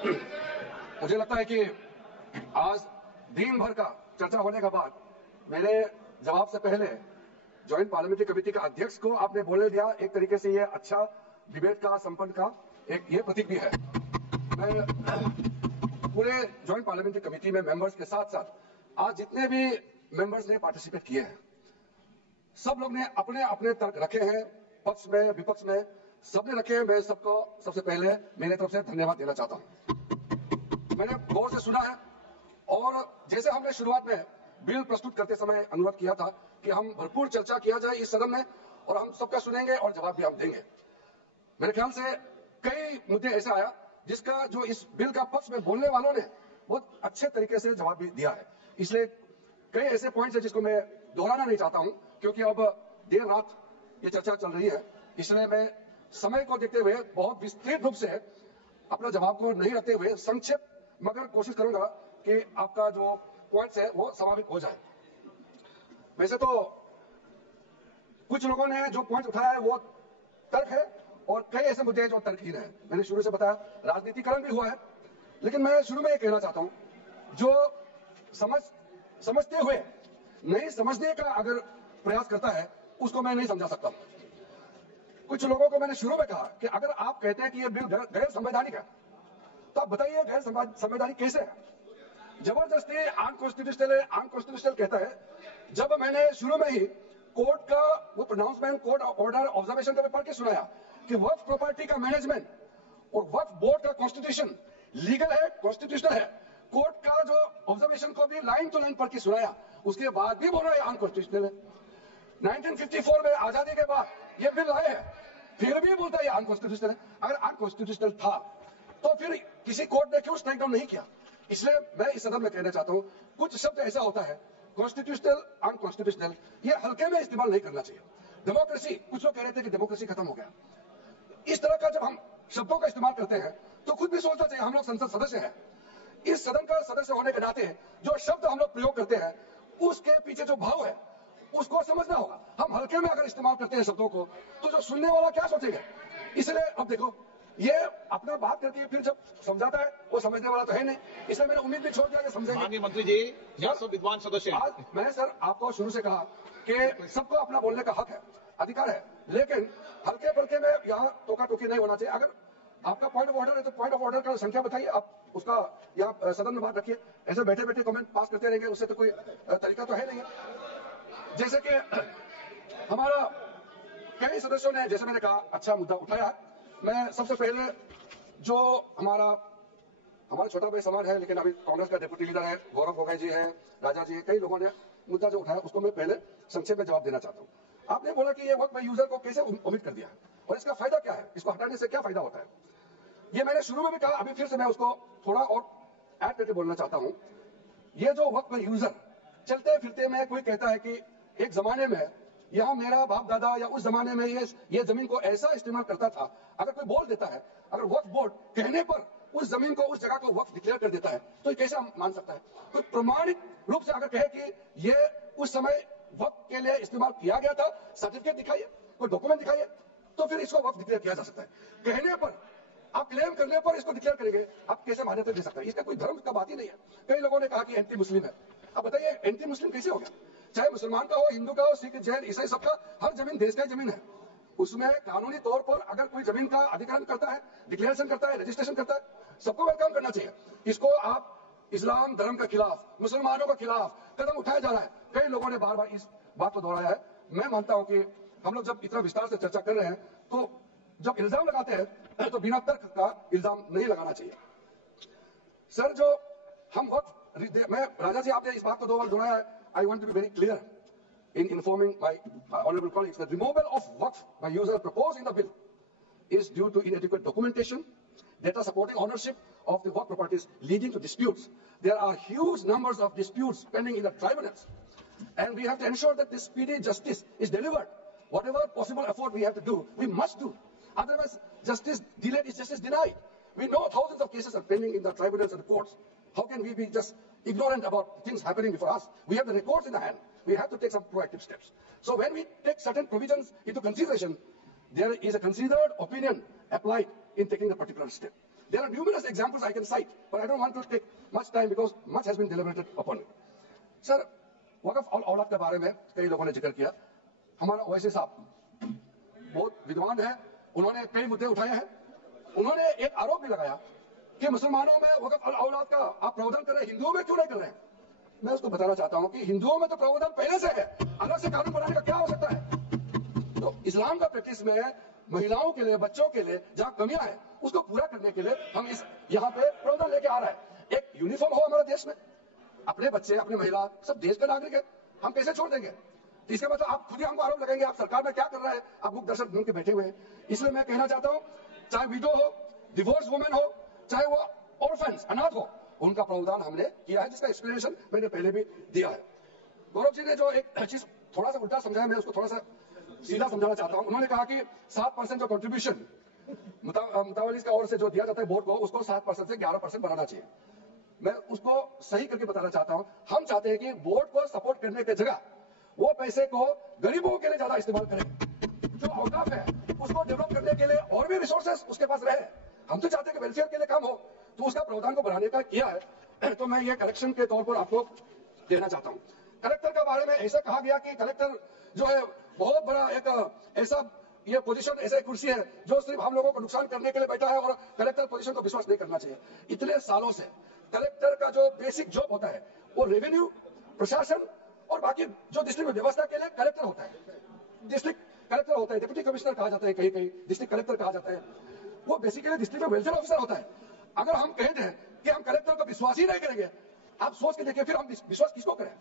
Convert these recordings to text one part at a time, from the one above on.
मुझे लगता है कि आज दिन भर का चर्चा होने के बाद मेरे जवाब से पहले ज्वाइंट पार्लियामेंट्री कमेटी का अध्यक्ष को आपने बोलने दिया। एक तरीके से ये अच्छा डिबेट का संपन्न का एक ये प्रतीक भी है। मैं पूरे ज्वाइंट पार्लियामेंट्री कमेटी में मेंबर्स के साथ साथ आज जितने भी मेंबर्स ने पार्टिसिपेट किए हैं, सब लोग ने अपने अपने तर्क रखे हैं, पक्ष में विपक्ष में सबने रखे हैं। मैं सबको सबसे पहले मेरी तरफ से धन्यवाद देना चाहता हूं। मैंने गौर से सुना है और जैसे हमने शुरुआत में बिल प्रस्तुत करते समय अनुरोध किया था कि हम भरपूर चर्चा किया जाए इस सदन में और हम सबका सुनेंगे और जवाब भी हम देंगे। मेरे ख्याल से कई मुद्दे ऐसा आया जिसका जो इस बिल का पक्ष में बोलने वालों ने बहुत अच्छे तरीके से जवाब भी दिया है। इसलिए कई ऐसे पॉइंट्स है जिसको मैं दोहराना नहीं चाहता हूं, क्योंकि अब देर रात ये चर्चा चल रही है। इसलिए मैं समय को देखते हुए बहुत विस्तृत रूप से अपना जवाब को नहीं रखते हुए संक्षेप मगर कोशिश करूंगा कि आपका जो पॉइंट्स है वो समावित हो जाए। वैसे तो कुछ लोगों ने जो पॉइंट उठाया है वो तर्क है और कई ऐसे मुद्दे हैं जो तर्कहीन है। मैंने शुरू से बताया राजनीतिकरण भी हुआ है, लेकिन मैं शुरू में ये कहना चाहता हूं, जो समझते हुए नहीं समझने का अगर प्रयास करता है उसको मैं नहीं समझा सकता। कुछ लोगों को मैंने शुरू में कहा कि अगर आप कहते हैं कि ये बिल गैर संवैधानिक है तो आप बताइए गैर संवैधानिक कैसे है। जबरदस्ती अनकॉन्स्टिट्यूशनल है, अनकॉन्स्टिट्यूशनल कहता है। जब मैंने शुरू में ही कोर्ट का वो प्रोनाउंसमेंट, कोर्ट ऑर्डर, ऑब्जर्वेशन का पढ़ के सुनाया कि वक्फ प्रॉपर्टी का मैनेजमेंट और वक्फ बोर्ड का कॉन्स्टिट्यूशन लीगल है, कॉन्स्टिट्यूशनल है, कोर्ट का जो ऑब्जर्वेशन को भी लाइन टू लाइन पढ़ के सुनाया, उसके बाद भी बोला है अनकॉन्स्टिट्यूशनल है। 1954 में आजादी के बाद ये बिल लाए हैं, फिर भी बोलता है अनकॉन्स्टिट्यूशनल है। अगर अनकॉन्स्टिट्यूशनल था तो फिर किसी कोर्ट ने क्यों स्ट्राइक डाउन नहीं किया। इसलिए मैं इस सदन में कहना चाहता हूं, कुछ शब्द ऐसा होता है कॉन्स्टिट्यूशनल, अनकॉन्स्टिट्यूशनल, ये हल्के में इस्तेमाल नहीं करना चाहिए। डेमोक्रेसी, कुछ लोग कह रहे थे कि डेमोक्रेसी खत्म हो गया। इस तरह का जब हम शब्दों का इस्तेमाल करते हैं तो खुद भी सोचना चाहिए, हम लोग संसद सदस्य हैं। इस सदन का सदस्य होने के नाते जो शब्द हम लोग प्रयोग करते हैं उसके पीछे जो भाव है उसको समझना होगा। हम हल्के में अगर इस्तेमाल करते हैं शब्दों को तो जो सुनने वाला क्या सोचेगा। इसलिए अब देखो, ये अपना बात करके फिर जब समझाता है वो समझने वाला तो है नहीं, इसलिए मैंने उम्मीद भी छोड़ दिया कि समझेंगे। माननीय मंत्री जी, यह सब विद्वान सदस्य आज मैंने सर आपको शुरू से कहा कि सबको अपना बोलने का हक है, अधिकार है, लेकिन हल्के फुल्के में यहाँ टोका टोकी नहीं होना चाहिए। अगर आपका पॉइंट ऑफ ऑर्डर है तो पॉइंट ऑफ ऑर्डर का संख्या बताइए, आप उसका यहाँ सदन में बात रखिए। ऐसे बैठे बैठे कमेंट पास करते रहेंगे उससे तो कोई तरीका तो है नहीं है। जैसे कि हमारा कई सदस्यों ने, जैसे मैंने कहा, अच्छा मुद्दा उठाया है। मैं सबसे पहले जो हमारा छोटा भाई समान है लेकिन अभी कांग्रेस का डिप्टी लीडर है, गौरव गोगोई जी है, राजा जी है, कई लोगों ने मुद्दा जो उठाया उसको मैं पहले संक्षेप में जवाब देना चाहता हूँ। आपने बोला कि ये वक्त में यूजर को कैसे ओमिट कर दिया है और इसका फायदा क्या है, इसको हटाने से क्या फायदा होता है। ये मैंने शुरू में भी कहा, अभी फिर से मैं उसको थोड़ा और ऐड करके बोलना चाहता हूँ। ये जो वक्त में यूजर चलते फिरते में कोई कहता है कि एक जमाने में यहाँ मेरा बाप दादा या उस जमाने में ये जमीन को ऐसा इस्तेमाल करता था, अगर कोई बोल देता है, अगर वक्फ बोर्ड कहने पर उस जमीन को, उस जगह को वक्फ डिक्लेयर कर देता है तो ये कैसे मान सकता है। कोई प्रमाणित रूप से अगर कहे कि ये उस समय वक्फ के लिए इस्तेमाल किया गया था, सर्टिफिकेट दिखाइए, कोई डॉक्यूमेंट दिखाइए, तो फिर इसको वक्फ डिक्लेयर किया जा सकता है। कहने पर, आप क्लेम करने पर इसको डिक्लेयर करेंगे, आप कैसे मान्यता दे सकते हैं। इसका कोई धर्म का बात ही नहीं है। कई लोगों ने कहा कि एंटी मुस्लिम है। अब बताइए एंटी मुस्लिम कैसे हो गया। चाहे मुसलमान का हो, हिंदू का हो, सिख, जैन, ईसाई, सबका, हर जमीन देश का जमीन है। उसमें कानूनी तौर पर अगर कोई जमीन का अधिग्रहण करता है, डिक्लेरेशन करता है, रजिस्ट्रेशन करता है, सबको वेलकम करना चाहिए। इसको आप इस्लाम धर्म के खिलाफ, मुसलमानों के खिलाफ कदम उठाया जा रहा है। कई लोगों ने बार बार इस बात को दोहराया है। मैं मानता हूं कि हम लोग जब इतना विस्तार से चर्चा कर रहे हैं तो जब इल्जाम लगाते हैं तो बिना तर्क का इल्जाम नहीं लगाना चाहिए। सर, जो हम वक्त, मैं राजा जी, आपने इस बात को 2 बार दोहराया है। I want to be very clear in informing my honorable colleagues that removal of waqf by user proposed in the bill is due to inadequate documentation, data supporting ownership of the waqf properties leading to disputes. There are huge numbers of disputes pending in the tribunals, and we have to ensure that this speedy justice is delivered. Whatever possible effort we have to do, we must do. Otherwise, justice delayed is justice denied. We know thousands of cases are pending in the tribunals and the courts. How can we be just ignorant about things happening before us? We have the records in the hand. We have to take some proactive steps. So when we take certain provisions into consideration, there is a considered opinion applied in taking a particular step. There are numerous examples I can cite, but I don't want to take much time because much has been deliberated upon it. Sir, वक्फ और औलाद के बारे में कई लोगों ने जिक्र किया। हमारा ओवैसी साहब बहुत विद्वान है, उन्होंने कई मुद्दे उठाए हैं। उन्होंने एक आरोप भी लगाया कि मुसलमानों में वक्फ और औलाद का आप प्रावधान कर रहे हैं, हिंदुओं में क्यों नहीं कर रहे हैं? मैं उसको बताना चाहता हूं कि हिंदुओं में तो प्रावधान पहले से है, अलग से कानून बनाने का क्या आवश्यकता है? तो इस्लाम का प्रैक्टिस में महिलाओं के लिए, बच्चों के लिए जहां कमियां हैं, उसको पूरा करने के लिए हम इस यहाँ पे प्रावधान लेके आ रहा है। एक यूनिफॉर्म हो हमारे देश में, अपने बच्चे, अपने महिला सब देश के नागरिक है, हम कैसे छोड़ देंगे? तो इसका मतलब आप खुद ही हमको आरोप लगाएंगे आप सरकार में क्या कर रहा है, आप मुख दर्शक बन के बैठे हुए हैं। इसलिए मैं कहना चाहता हूं, चाहे विडो हो, डिवोर्स वुमेन हो, चाहे वो ऑर्फन्स, अनाथ हो, उनका प्रावधान हमने किया है, जिसका एक्सप्लेनेशन मैंने पहले भी दिया है। गौरव जी ने जो एक चीज थोड़ा सा उल्टा समझाया, मैं उसको थोड़ा सा सीधा समझाना चाहता हूं। उन्होंने कहा कि 7% जो कंट्रीब्यूशन मुतावलिस का ओर से जो दिया जाता है बोर्ड को, उसको 7% से 11% बढ़ाना चाहिए। मैं उसको सही करके बताना चाहता हूं। हम चाहते हैं कि बोर्ड को सपोर्ट करने की जगह वो पैसे को गरीबों के लिए ज्यादा इस्तेमाल करें। जो औकाफ है उसको डेवलप करने के लिए और भी रिसोर्सेस उसके पास रहे। हम तो चाहते हैं कि वेलफेयर के लिए काम हो, तो उसका प्रावधान को बढ़ाने का किया है। तो मैं ये करेक्शन के तौर पर आपको देना चाहता हूं। कलेक्टर के बारे में ऐसा कहा गया कि कलेक्टर जो है बहुत बड़ा एक ऐसा ये पोजीशन, ऐसा कुर्सी है जो सिर्फ हम लोगों को नुकसान करने के लिए बैठा है, और कलेक्टर पोजीशन को विश्वास नहीं करना चाहिए। इतने सालों से कलेक्टर का जो बेसिक जॉब होता है वो रेवेन्यू, प्रशासन और बाकी जो डिस्ट्रिक्ट में व्यवस्था के लिए कलेक्टर होता है। डिस्ट्रिक्ट कलेक्टर होता है, डिप्टी कमिश्नर कहा जाता है, कहीं कहीं डिस्ट्रिक्ट कलेक्टर कहा जाता है। वो बेसिकली डिस्ट्रिक्ट में वेलफेयर ऑफिसर होता है। अगर हम कहते हैं कि हम कलेक्टर को विश्वास ही नहीं करेंगे, आप सोच के देखिए फिर हम विश्वास किसको करें?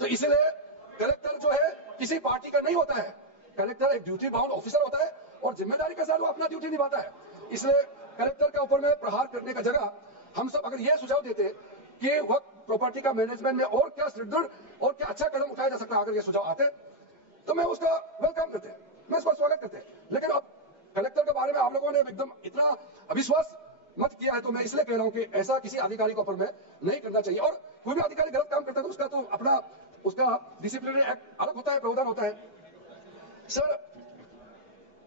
तो इसलिए कलेक्टर जो है किसी पार्टी का नहीं होता है। कलेक्टर एक ड्यूटी बाउंड ऑफिसर होता है और जिम्मेदारी के साथ वो अपना ड्यूटी निभाता है। इसलिए कलेक्टर के ऊपर में प्रहार करने का जगह हम सब अगर ये सुझाव देते कि वक्त प्रॉपर्टी का मैनेजमेंट में और क्या सुदृढ़ और क्या अच्छा कदम उठाया जा सकता है, अगर ये सुझाव आते तो मैं उसका वेलकम करते, मैं इसका स्वागत करते। लेकिन अब कलेक्टर के बारे में आप लोगों ने एकदम इतना अविश्वास मत किया है, तो मैं इसलिए कह रहा हूं कि ऐसा किसी अधिकारी के ऊपर में नहीं करना चाहिए। और कोई भी अधिकारी गलत काम करता है तो उसका तो अपना उसका डिसिप्लिनरी एक्ट अलग होता है, प्रावधान होता है। सर,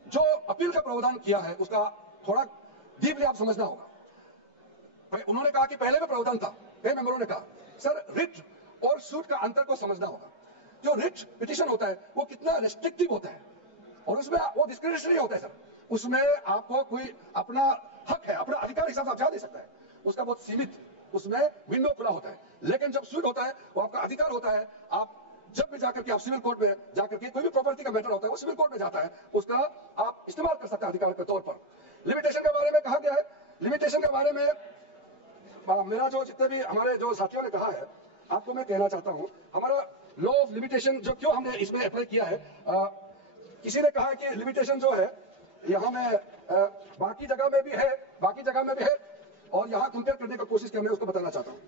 जो अपील का प्रावधान किया है उसका थोड़ा डीपली आप समझना होगा। उन्होंने कहा कि पहले में प्रावधान था, कई मेंबरों ने कहा सर रिट और सूट का अंतर को समझना होगा। जो रिट पिटीशन होता है वो कितना रेस्ट्रिक्टिव होता है और उसमें वो डिस्क्रिशनरी होता है सर। उसमें आपको कोई अपना हक है, अपना अधिकार हिसाब से आप जा दे सकता है, उसका बहुत सीमित उसमें विंडो खुला होता है। लेकिन जब सूट होता है वो आपका अधिकार होता है। आप जब भी जाकर के आप सिविल कोर्ट में जाकर के कोई भी प्रॉपर्टी का मैटर होता है वो सिविल कोर्ट में जाता है, उसका आप इस्तेमाल कर सकते हैं अधिकार के तौर पर। लिमिटेशन के बारे में कहा गया है। लिमिटेशन के बारे में मेरा जो जितने भी हमारे जो साथियों ने कहा है, आपको मैं कहना चाहता हूं, हमारा लॉ ऑफ लिमिटेशन जो क्यों हमने इसमें अप्लाई किया है, किसी ने कहा कि लिमिटेशन जो है यहाँ में बाकी जगह में भी है, बाकी जगह में भी है और यहाँ कंपेयर करने की कोशिश की, मैं उसको बताना चाहता हूं।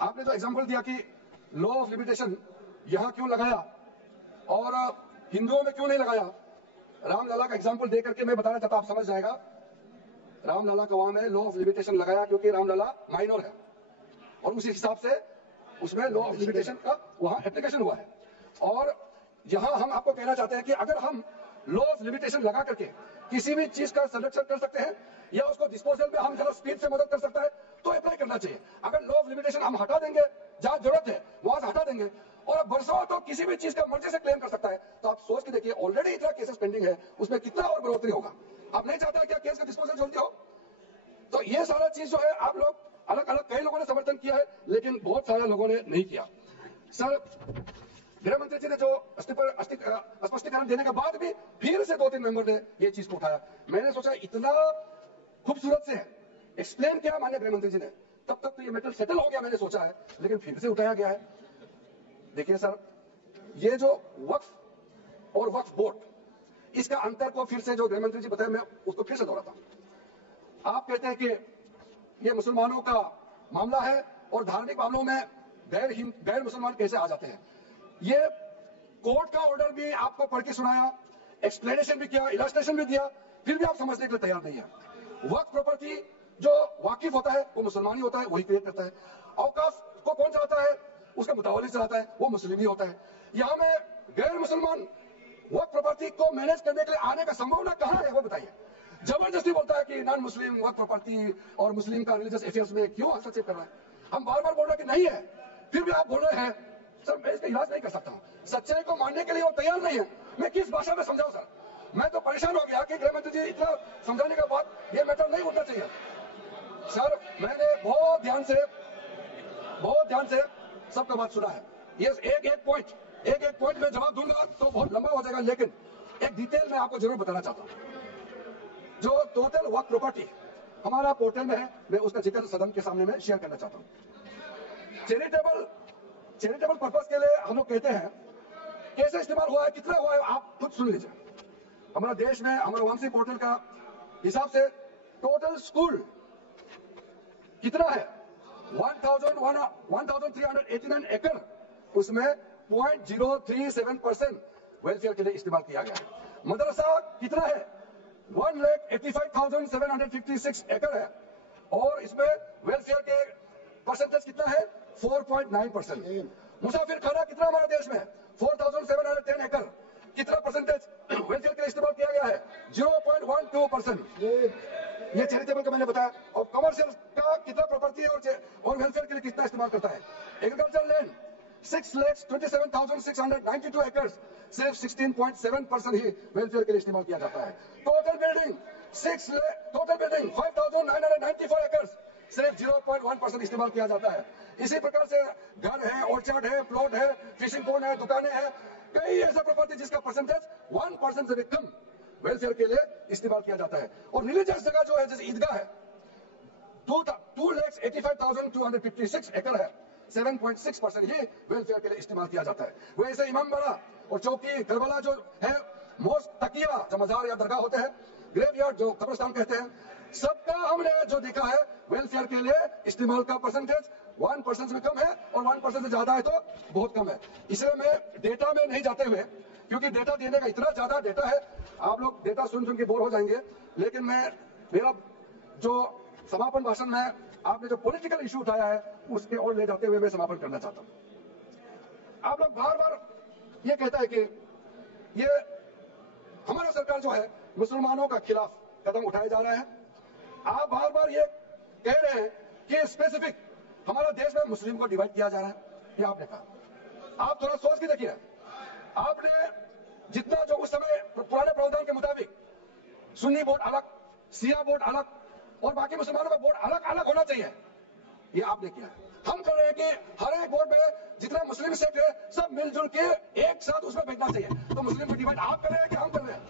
आपने जो एग्जांपल दिया कि लॉ ऑफ लिमिटेशन यहां क्यों लगाया और हिंदुओं में क्यों नहीं लगाया, रामलला का एग्जांपल देकर के मैं बताना चाहता हूं, आप समझ जाएगा। रामलला का वहां में लॉ ऑफ लिमिटेशन लगाया क्योंकि रामलला माइनर है और उसी हिसाब से उसमें लॉ ऑफ लिमिटेशन का वहां एप्लीकेशन हुआ है। और यहां हम आपको कहना चाहते हैं कि अगर हम लॉ ऑफ लिमिटेशन लगा करके किसी भी चीज का संरक्षण कर सकते हैं या उसको डिस्पोजल में हम जरा स्पीड से मदद कर सकता है तो अप्लाई करना चाहिए। अगर लॉ ऑफ लिमिटेशन हम हटा देंगे, जहां जरूरत है वहां से हटा देंगे और अब बरसों तो किसी भी चीज का मर्जी से क्लेम कर सकता है, तो आप सोच के देखिए ऑलरेडी इतना केसेस पेंडिंग है, उसमें कितना और बढ़ोतरी होगा। आप नहीं चाहते क्या केस का डिस्पोजल जल्दी हो? तो ये सारा चीज जो है आप लोग अलग अलग कई लोगों ने समर्थन किया है लेकिन बहुत सारे लोगों ने नहीं किया। सर, गृह मंत्री जी ने जो स्पष्टीकरण देने के बाद भी फिर से 2-3 मेंबर ने ये चीज को उठाया। मैंने सोचा इतना खूबसूरत से एक्सप्लेन किया माननीय गृह मंत्री जी ने, तब तक तो ये मैटर सेटल हो गया मैंने सोचा है, लेकिन फिर से उठाया गया है। देखिए सर, ये जो वक्फ और वक्फ बोर्ड, इसका अंतर को फिर से जो गृह मंत्री जी बताए मैं उसको फिर से दोहराता हूं। आप कहते हैं कि ये मुसलमानों का मामला है और धार्मिक मामलों में गैर मुसलमान कैसे आ जाते हैं। ये कोर्ट का ऑर्डर भी आपको पढ़ के सुनाया, एक्सप्लेनेशन भी किया, इलस्ट्रेशन भी दिया, फिर भी आप समझने के लिए तैयार नहीं है। वक्फ प्रॉपर्टी जो वाकिफ होता है वो मुसलमान ही होता है, वही क्रिएट करता है। औकाफ को कौन चलाता है, उसका मुतावली चलाता है, वो मुस्लिम ही होता है। यहां में गैर मुसलमान वक्फ प्रॉपर्टी को मैनेज करने के लिए आने का संभावना कहां है वो बताइए। जबरदस्ती बोलता है कि नॉन मुस्लिम वर्क प्रॉपर्टी और मुस्लिम का रिलीजियस अफेयर्स में क्यों हस्तक्षेप कर रहा है। हम बार बार बोल रहे हैं कि नहीं है, फिर भी आप बोल रहे हैं। सर मैं इसका इलाज नहीं कर सकता हूं। सच्चाई को मानने के लिए वो तैयार नहीं है। मैं किस भाषा में समझाऊं सर? मैं तो परेशान हो गया कि गृह मंत्री जी इतना समझाने के बाद ये मैटर नहीं उठना चाहिए। सर मैंने बहुत ध्यान से सबका बात सुना है। ये एक पॉइंट में जवाब दूंगा तो बहुत लंबा हो जाएगा, लेकिन एक डिटेल मैं आपको जरूर बताना चाहता हूं। जो टोटल वर्क प्रॉपर्टी हमारा पोर्टल में है, मैं उसका जिक्र सदन के सामने में शेयर करना चाहता हूं। चैरिटेबल पर्पस के लिए हम लोग कहते हैं, कैसे इस्तेमाल हुआ है, कितना हुआ है, आप खुद सुन लीजिए। हमारा देश में हमारा वामसी पोर्टल का हिसाब से टोटल स्कूल कितना है 1389 एकड़, उसमें 0.037% वेलफेयर के लिए इस्तेमाल किया गया है। मदरसा कितना है 1,85,756 एकड़ है और इसमें वेलफेयर के परसेंटेज कितना है 4.9%। मुसाफिर खाना कितना हमारे देश में 4,710 एकड़, कितना परसेंटेज वेलफेयर के लिए इस्तेमाल किया गया है 0.12%। ये चैरिटेबल का मैंने बताया। और कमर्शियल का कितना प्रॉपर्टी है और वेलफेयर के लिए कितना इस्तेमाल करता है। एग्रीकल्चर लैंड 6,27,692 एकड़, सिर्फ 16.7% ही वेलफेयर के लिए इस्तेमाल किया जाता है। टोटल बिल्डिंग 5,994 एकड़, सिर्फ 0.1% इस्तेमाल किया जाता है। इसी प्रकार से घर है, ऑर्चर्ड है, प्लॉट है, फिशिंग पॉन्ड है, दुकानें हैं, कई ऐसा प्रॉपर्टी जिसका परसेंटेज 1% से भी कम वेलफेयर के लिए इस्तेमाल किया जाता है। और रिलीजियस जगह जो है, जैसे ईदगाह है 2,85,256 एकड़ है, 7.6% ही वेलफेयर के लिए इस्तेमाल किया जाता है। वैसे इमामबाड़ा और चौकी करबला जो है, मोस्ट तकिया जो मजार या दरगाह होते हैं, ग्रेवयार्ड जो कब्रिस्तान कहते हैं, सबका हमने जो देखा है वेलफेयर के लिए इस्तेमाल का परसेंटेज 1% से कम है और 1% से ज्यादा है तो बहुत कम है। इसलिए मैं डेटा में नहीं जाते हुए, क्योंकि डेटा देने का इतना ज्यादा डेटा है, आप लोग डेटा सुन के बोर हो जाएंगे, लेकिन मेरा जो समापन भाषण में आपने जो पॉलिटिकल इश्यू उठाया है उसके और ले जाते हुए मैं समापन करना चाहता हूं। आप लोग बार बार ये कहता है कि ये हमारा सरकार जो है मुसलमानों का खिलाफ कदम उठाया जा रहा है। आप बार बार ये कह रहे हैं कि स्पेसिफिक हमारा देश में मुस्लिम को डिवाइड किया जा रहा है, ये आपने कहा। आप थोड़ा सोच के देखिए, आपने जितना जो उस समय पुराने प्रावधान के मुताबिक सुन्नी बोर्ड अलग, शिया बोर्ड अलग और बाकी मुसलमानों का बोर्ड अलग अलग होना चाहिए, ये आपने किया। हम कर रहे हैं कि हर एक बोर्ड में जितना मुस्लिम सेक्ट है सब मिलजुल के एक साथ उसमें बैठना चाहिए। तो मुस्लिम को डिवाइड आप कर रहे हैं कि हम कर रहे हैं?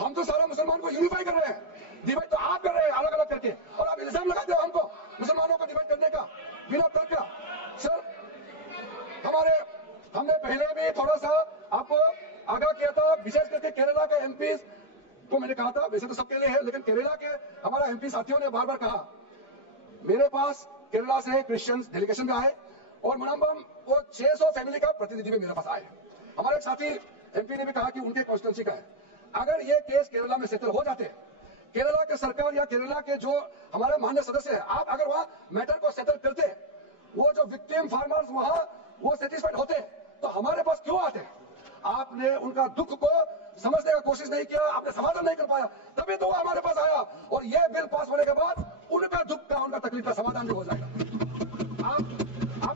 हम तो सारा मुसलमान को यूनिफाई कर रहे हैं, डिवाइड तो आप कर रहे हैं अलग अलग करके, और आप इल्जाम लगाते हो हमको मुसलमानों को डिवाइड करने का बिना तर्क का। सर हमने पहले भी थोड़ा सा आपको आगाह किया था, विशेष करके केरला के एमपी को मैंने कहा था, वैसे तो सबके लिए है, लेकिन केरला के हमारा एमपी साथियों ने बार बार कहा। मेरे पास केरला से क्रिश्चियन डेलीगेशन का है और मनम्बम वो 600 फैमिली का प्रतिनिधि भी मेरे पास आए। हमारे एक साथी एमपी ने भी कहा कि उनके कॉन्स्टिट्यूंसी का है। अगर ये केस केरला में सेटल हो जाते, केरला के सरकार या केरला के जो हमारे माननीय सदस्य है, आप अगर वहां मैटर को सेटल करते, वो जो विक्टिम फार्मर्स वहां वो सेटिस्फाइड होते, तो हमारे पास क्यों आते? आपने उनका दुख को समझने का कोशिश नहीं किया, आपने समाधान नहीं कर पाया, तभी तो वो हमारे पास आया। और ये बिल पास होने के बाद उनका दुख का, उनका तकलीफ का समाधान भी हो जाएगा। आप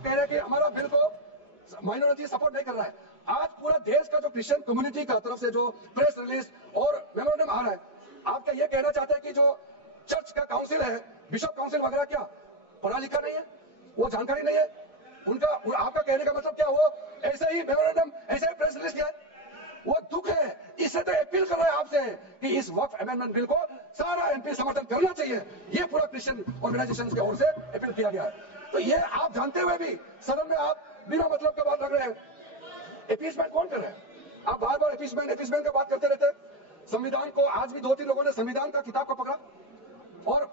कह रहे हैं कि हमारा बिल को माइनॉरिटी सपोर्ट नहीं कर रहा है। आज पूरा देश का जो क्रिश्चियन कम्युनिटी का तरफ से जो प्रेस रिलीज और मेमोरेंडम आ रहा है, आप क्या ये कहना चाहते हैं कि जो चर्च का काउंसिल है, बिशप काउंसिल वगैरह, क्या पढ़ा लिखा नहीं है, वो जानकारी नहीं है उनका? आपका कहने का मतलब क्या, वो ऐसे ही मेमोरेंडम, ऐसे ही प्रेस रिलीज किया है? वो दुख है। इससे तो अपील कर रहे हैं आपसे कि इस वक्फ अमेंडमेंट बिल को सारा एमपी समर्थन करना चाहिए। ये पूरा क्रिश्चियन ऑर्गेनाइजेशन की ओर से अपील किया गया है। तो ये आप जानते हुए भी सदन में आप बिना मतलब का बात रख रहे हैं। अपीसमेंट कौन कर रहे हैं? आप बार बार अपीसमेंट का बात करते रहते हैं। संविधान को आज भी 2-3 लोगों ने संविधान का किताब को पकड़ा, और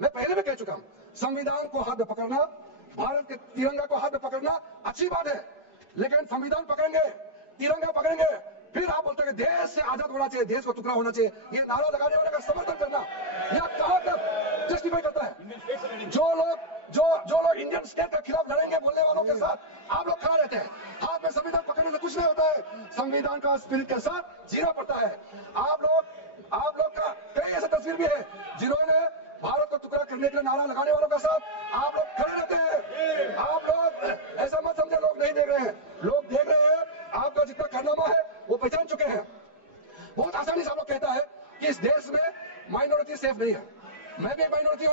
मैं पहले भी कह चुका हूं, संविधान को हाथ में पकड़ना, भारत के तिरंगा को हाथ में पकड़ना अच्छी बात है, लेकिन संविधान पकड़ेंगे, तिरंगा पकड़ेंगे, फिर आप बोलते हैं कि देश से आजाद होना चाहिए, देश को टुकड़ा होना चाहिए, ये नारा लगाने वाले का समर्थन करना, यह कहां तक जस्टिफाई करता है? जो लोग जो लोग इंडियन स्टेट के खिलाफ लड़ेंगे बोलने वालों के साथ आप लोग खड़ा रहते हैं। हाथ में संविधान पकड़ने से कुछ नहीं होता है, संविधान का स्पिरिट के साथ जीना पड़ता है। आप लोग का कई ऐसे तस्वीर भी है जिन्होंने भारत को टुकड़ा करने के लिए नारा लगाने वालों के साथ आप लोग खड़े रहते हैं। आप लोग ऐसा मत समझे लोग नहीं देख रहे हैं, लोग देख रहे हैं। आपका जितना कारनामा है वो पहचान चुके हैं। बहुत आसानी से आप लोग कहता है कि इस देश में माइनॉरिटी सेफ नहीं है। मैं भी माइनॉरिटी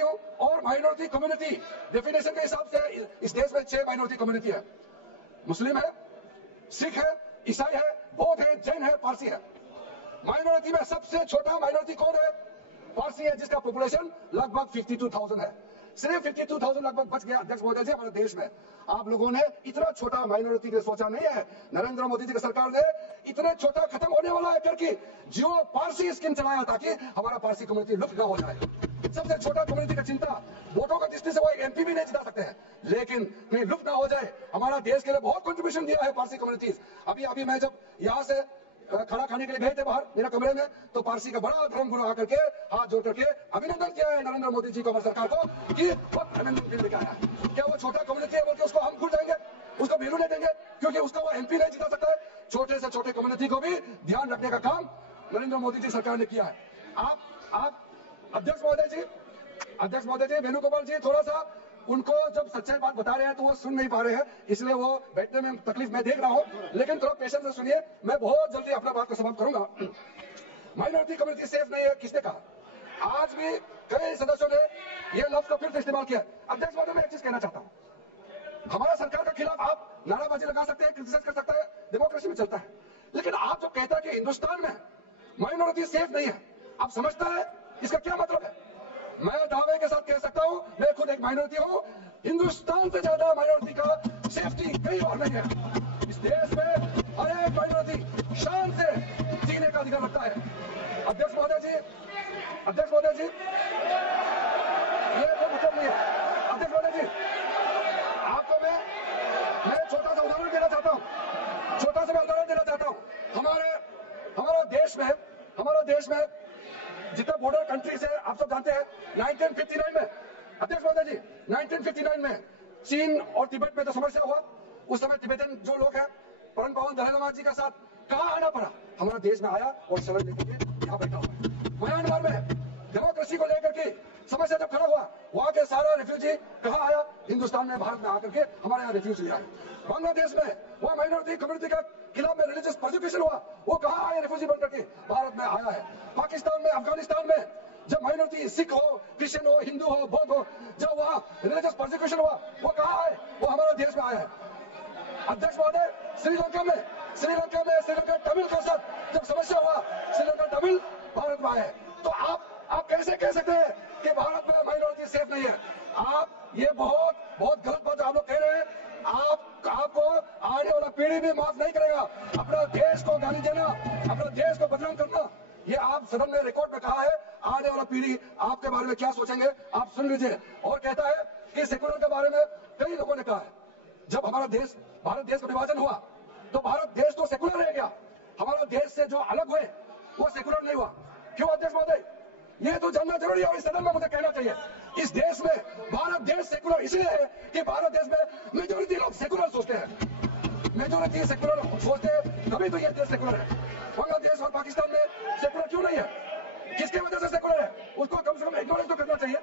हूं, और माइनॉरिटी कम्युनिटी डेफिनेशन के हिसाब से इस देश में 6 माइनॉरिटी कम्युनिटी है। मुस्लिम है, सिख है, ईसाई है, बौद्ध है, जैन है, पारसी है। माइनॉरिटी में सबसे छोटा माइनॉरिटी कौन है? पारसी है, जिसका पॉपुलेशन लगभग 52,000 है। सिर्फ 52,000 लगभग बच गया अध्यक्ष महोदय जी हमारे देश में। आप लोगों ने इतना छोटा माइनॉरिटी के सोचा नहीं है। नरेंद्र मोदी जी की सरकार ने इतने छोटा खत्म होने वाला है करके जियो पारसी स्कीम चलाया ताकि हमारा पारसी कम्युनिटी लुप्त न हो जाए। सबसे छोटा कम्युनिटी का चिंता, वोटों का दृष्टि से वो एमपी भी नहीं जिता सकते हैं, लेकिन कहीं लुप्त ना हो जाए। हमारा देश के लिए बहुत कंट्रीब्यूशन दिया है पारसी कम्युनिटीज। अभी मैं जब यहाँ से खाना खाने के लिए गए थे बाहर मेरे कमरे में, तो पारसी का बड़ा धर्मगुरु आकर के हाथ जोड़ करके अभिनंदन किया है नरेंद्र मोदी जी को, हमारी सरकार को, कि वक्त अभिनंदन लेके आया। क्या वो छोटा कम्युनिटी है बोल के उसको हम भूल जाएंगे, उसको वैल्यू नहीं देंगे क्योंकि उसका वो एमपी नहीं जिता सकता है? छोटे से छोटे कम्युनिटी को भी ध्यान रखने का काम नरेंद्र मोदी जी सरकार ने किया है। आप अध्यक्ष महोदय जी वेणुगोपाल जी, थोड़ा सा उनको जब सच्चाई बात बता रहे हैं तो वो सुन नहीं पा रहे हैं, इसलिए वो बैठने में तकलीफ मैं देख रहा हूं, लेकिन थोड़ा पेशेंस से सुनिए। मैं बहुत जल्दी अपना बात को समाप्त करूंगा। माइनॉरिटी कम्युनिटी सेफ नहीं है, किसने कहा? आज भी कई सदस्यों ने यह लफ्ज को फिर से इस्तेमाल किया। अध्यक्ष महोदय, मैं एक चीज कहना चाहता हूं, हमारा सरकार के खिलाफ आप नाराबाजी लगा सकते हैं, क्रिटिसाइज कर सकते हैं, डेमोक्रेसी में चलता है, लेकिन आप जो कहता है कि हिंदुस्तान में माइनॉरिटी सेफ नहीं है, आप समझता है इसका क्या मतलब है? मैं दावे के साथ कह सकता हूं, मैं खुद एक माइनॉरिटी हूं, हिंदुस्तान से ज्यादा माइनॉरिटी का सेफ्टी कहीं और नहीं है। इस देश में हर एक माइनॉरिटी शान से जीने का अधिकार रखता है। अध्यक्ष महोदय जी, ये तो मतलब नहीं है। अध्यक्ष महोदय जी, आपको मैं छोटा सा उदाहरण देना चाहता हूं। हमारा देश में जितना बॉर्डर कंट्रीज है आप सब जानते हैं। 1959 में अध्यक्ष महोदय जी, 1959 में चीन और तिब्बत में जो समस्या हुआ, उस समय तिब्बतन जो लोग हैं परम पावन दलाई लामा जी के साथ कहां आना पड़ा? हमारा देश में आया और शरण लेकर के यहाँ बैठा हुआ है। म्यांमार में डेमोक्रेसी को लेकर के समस्या जब खड़ा हुआ, वहां के सारा रिफ्यूजी कहां आया? हिंदुस्तान में, भारत में आकर के हमारे यहाँ रिफ्यूज लिया है। बांग्लादेश में वह माइनॉरिटी कम्युनिटी का खिलाफ में रिलीजियस प्रोसिक्यूशन हुआ, वो कहां आए? रिफ्यूजी बनकर के भारत में आया है। पाकिस्तान में, अफगानिस्तान में जब माइनॉरिटी सिख हो, क्रिश्चियन हो, हिंदू हो, बौद्ध हो, जब वहां रिलीजियस प्रोसिक्यूशन हुआ, वो कहां आए? वो हमारे देश में आया है। अध्यक्ष महोदय, श्रीलंका तमिल का साथ जब समस्या हुआ, श्रीलंका तमिल भारत में आए। तो आप कैसे कह सकते हैं कि भारत में माइनॉरिटी सेफ नहीं है? आप ये बहुत गलत बात आप लोग कह रहे हैं। आपको आने वाला पीढ़ी भी माफ नहीं करेगा। अपना देश को गाली देना, अपना देश को बदनाम करना, ये आप सदन में रिकॉर्ड में कहा है। आने वाला पीढ़ी आपके बारे में क्या सोचेंगे आप सुन लीजिए। और कहता है कि सेकुलर के बारे में कई लोगों ने कहा है, जब हमारा देश भारत देश का विभाजन हुआ तो भारत देश तो सेकुलर रह गया, हमारा देश से जो अलग हुए वो सेकुलर नहीं हुआ। क्यों अध्यक्ष महोदय? ये तो जानना जरूरी है और इस सदन में मुझे कहना चाहिए। इस देश में भारत देश सेकुलर इसलिए है कि भारत देश में मेजोरिटी लोग सेकुलर सोचते हैं। मेजोरिटी सेकुलर सोचते हैं तभी तो ये देश सेकुलर है। बांग्लादेश और पाकिस्तान में सेकुलर क्यों नहीं है? किसके वजह से सेकुलर है? उसको कम से कम एक्नॉलेज तो करना चाहिए।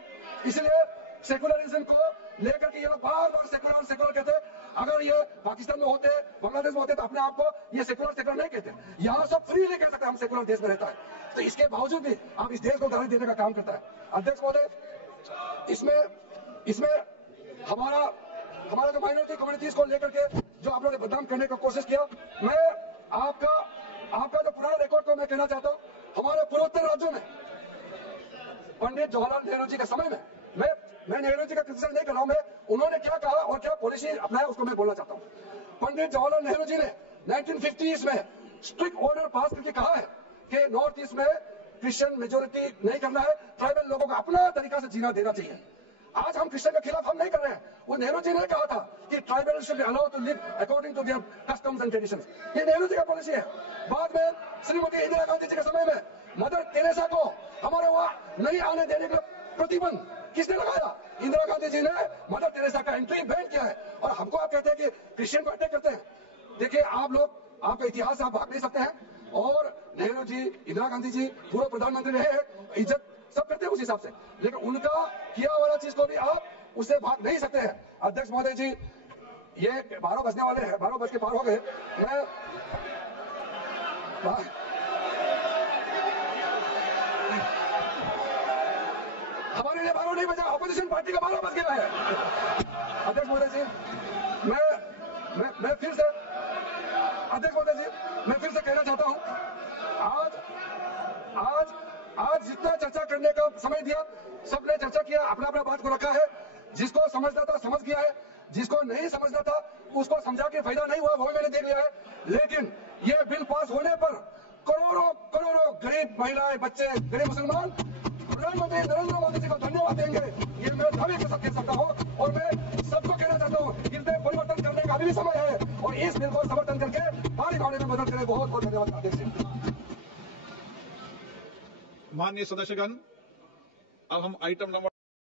इसलिए सेकुलरिज्म को लेकर के ये लोग बार बार सेकुलर कहते हैं। अगर ये पाकिस्तान में होते, बांग्लादेश में होते तो अपने आप को ये सेकुलर नहीं कहते। यहाँ सब फ्रीली कह सकते हम सेकुलर देश में रहता है, तो इसके बावजूद भी आप इस देश को गाली देने का काम करता है। अध्यक्ष महोदय, इसमें हमारा जो माइनॉरिटी कम्युनिटीज को लेकर के जो आप लोगों ने बदनाम करने का कोशिश किया, मैं आपका जो पुराना रिकॉर्ड को मैं कहना चाहता हूँ। हमारे पूर्वोत्तर राज्यों में पंडित जवाहरलाल नेहरू जी के समय में, मैं नेहरू जी का क्रिटिसाइज नहीं कर रहा हूं, मैं उन्होंने क्या कहा और क्या पॉलिसी अपनाया उसको मैं बोलना चाहता हूं। पंडित जवाहरलाल नेहरू जी ने 1950s में स्ट्रिक्ट ऑर्डर पास करके कहा है कि नॉर्थ ईस्ट में क्रिश्चियन मेजोरिटी नहीं करना है, ट्राइबल लोगों को अपना तरीका से जीना देना चाहिए। आज हम क्रिश्चियन के खिलाफ हम नहीं कर रहे हैं। वो नेहरू जी ने कहा था कि tribal should be allowed to live according to their customs and traditions. ये नेहरू जी का पॉलिसी है। बाद में श्रीमती इंदिरा गांधी जी के समय में मदर टेरेसा को हमारे वहां नहीं आने देने का प्रतिबंध किसने लगाया? इंदिरा गांधी जी ने मदर टेरेसा का एंट्री बैन किया है। और हमको आप कहते हैं कि क्रिश्चियन को अटैक करते हैं। देखिए आप लोग, आपका इतिहास आप भाग नहीं सकते हैं। और नेहरू जी, इंदिरा गांधी जी पूर्व प्रधानमंत्री रहे हैं, इज्जत सब करते हैं उस हिसाब से, लेकिन उनका किया वाला चीज को भी आप उससे भाग नहीं सकते हैं। अध्यक्ष महोदय जी, ये 12 बजने वाले हैं, 12 बज के पार हो गए। हमारे लिए 12 नहीं बजा, ऑपोजिशन पार्टी का 12 बज गया है। अध्यक्ष महोदय जी, मैं फिर से, अध्यक्ष महोदय जी, मैं फिर से कहना चाहता हूं, आज जितना चर्चा करने का समय दिया, सबने चर्चा किया, अपना अपना बात को रखा है। जिसको समझना था समझ गया है, जिसको नहीं समझना था उसको समझा के फायदा नहीं हुआ, वो भी मैंने देख लिया है। लेकिन ये बिल पास होने पर करोड़ों करोड़ों गरीब महिलाएं, बच्चे, गरीब मुसलमान प्रधानमंत्री नरेंद्र मोदी जी को धन्यवाद देंगे, ये मैं दावे के साथ कह सकता हूं। और मैं सबको कहना चाहता हूं, इसमें परिवर्तन करने का अभी भी समय है और इस बिल को समर्थन करके भारी भावना में मदद करें। बहुत बहुत धन्यवाद अध्यक्ष जी। माननीय सदस्यगण, अब हम आइटम नंबर